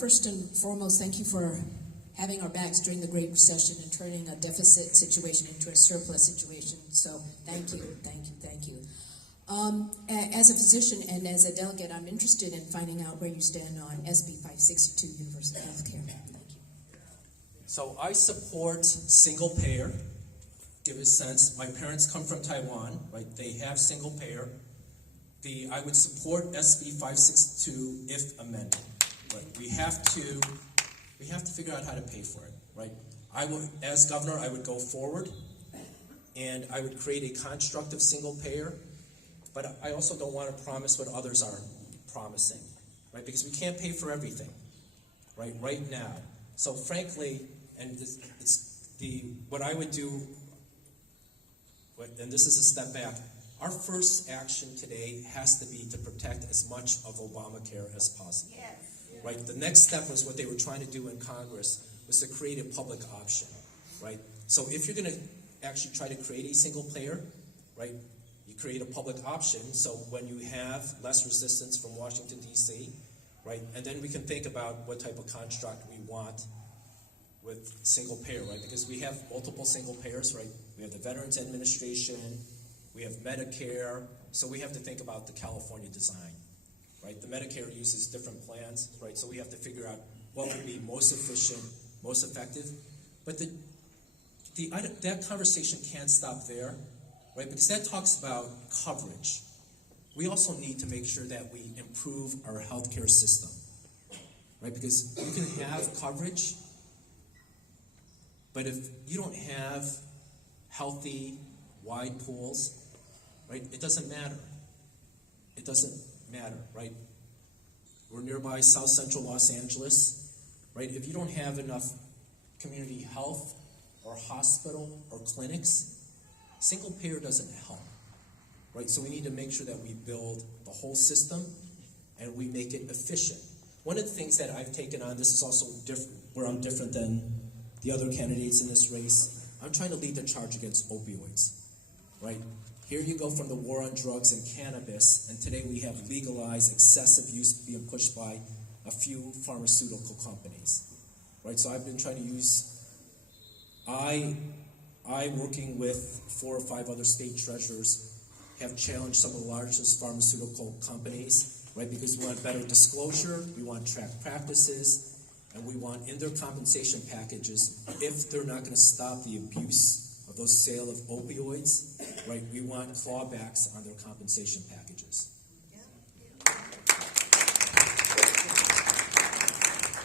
First and foremost, thank you for having our backs during the Great Recession and turning a deficit situation into a surplus situation. So thank you, thank you, thank you. As a physician and as a delegate, I'm interested in finding out where you stand on SB 562, universal health care. Thank you. So I support single payer. Give a sense, my parents come from Taiwan, right? They have single payer. I would support SB 562 if amended. But we have to figure out how to pay for it, right? As governor, I would go forward, and I would create a construct of single payer. But I also don't want to promise what others are promising, right? Because we can't pay for everything, right now. So frankly, and what I would do, and this is a step back, our first action today has to be to protect as much of Obamacare as possible. Yes. Right? The next step was what they were trying to do in Congress, was to create a public option, right? So if you're going to actually try to create a single payer, right, you create a public option, so when you have less resistance from Washington, D.C., right, and then we can think about what type of construct we want with single payer, right, because we have multiple single payers, right? We have the Veterans Administration, we have Medicare, so we have to think about the California design, right? The Medicare uses different plans, right? So we have to figure out what would be most efficient, most effective. But that conversation can't stop there, right? Because that talks about coverage. We also need to make sure that we improve our healthcare system, right? Because you can have coverage, but if you don't have healthy, wide pools, right, it doesn't matter. It doesn't matter, right? We're nearby South Central Los Angeles, right? If you don't have enough community health or hospital or clinics, single payer doesn't help, right? So we need to make sure that we build the whole system and we make it efficient. One of the things that I've taken on, this is also where I'm different than the other candidates in this race, I'm trying to lead the charge against opioids, right? Here you go from the war on drugs and cannabis, and today we have legalized excessive use being pushed by a few pharmaceutical companies, right? So I've been trying to use, working with 4 or 5 other state treasurers, have challenged some of the largest pharmaceutical companies, right? Because we want better disclosure, we want track practices, and we want in their compensation packages, if they're not going to stop the abuse of those sale of opioids, right, we want clawbacks on their compensation packages.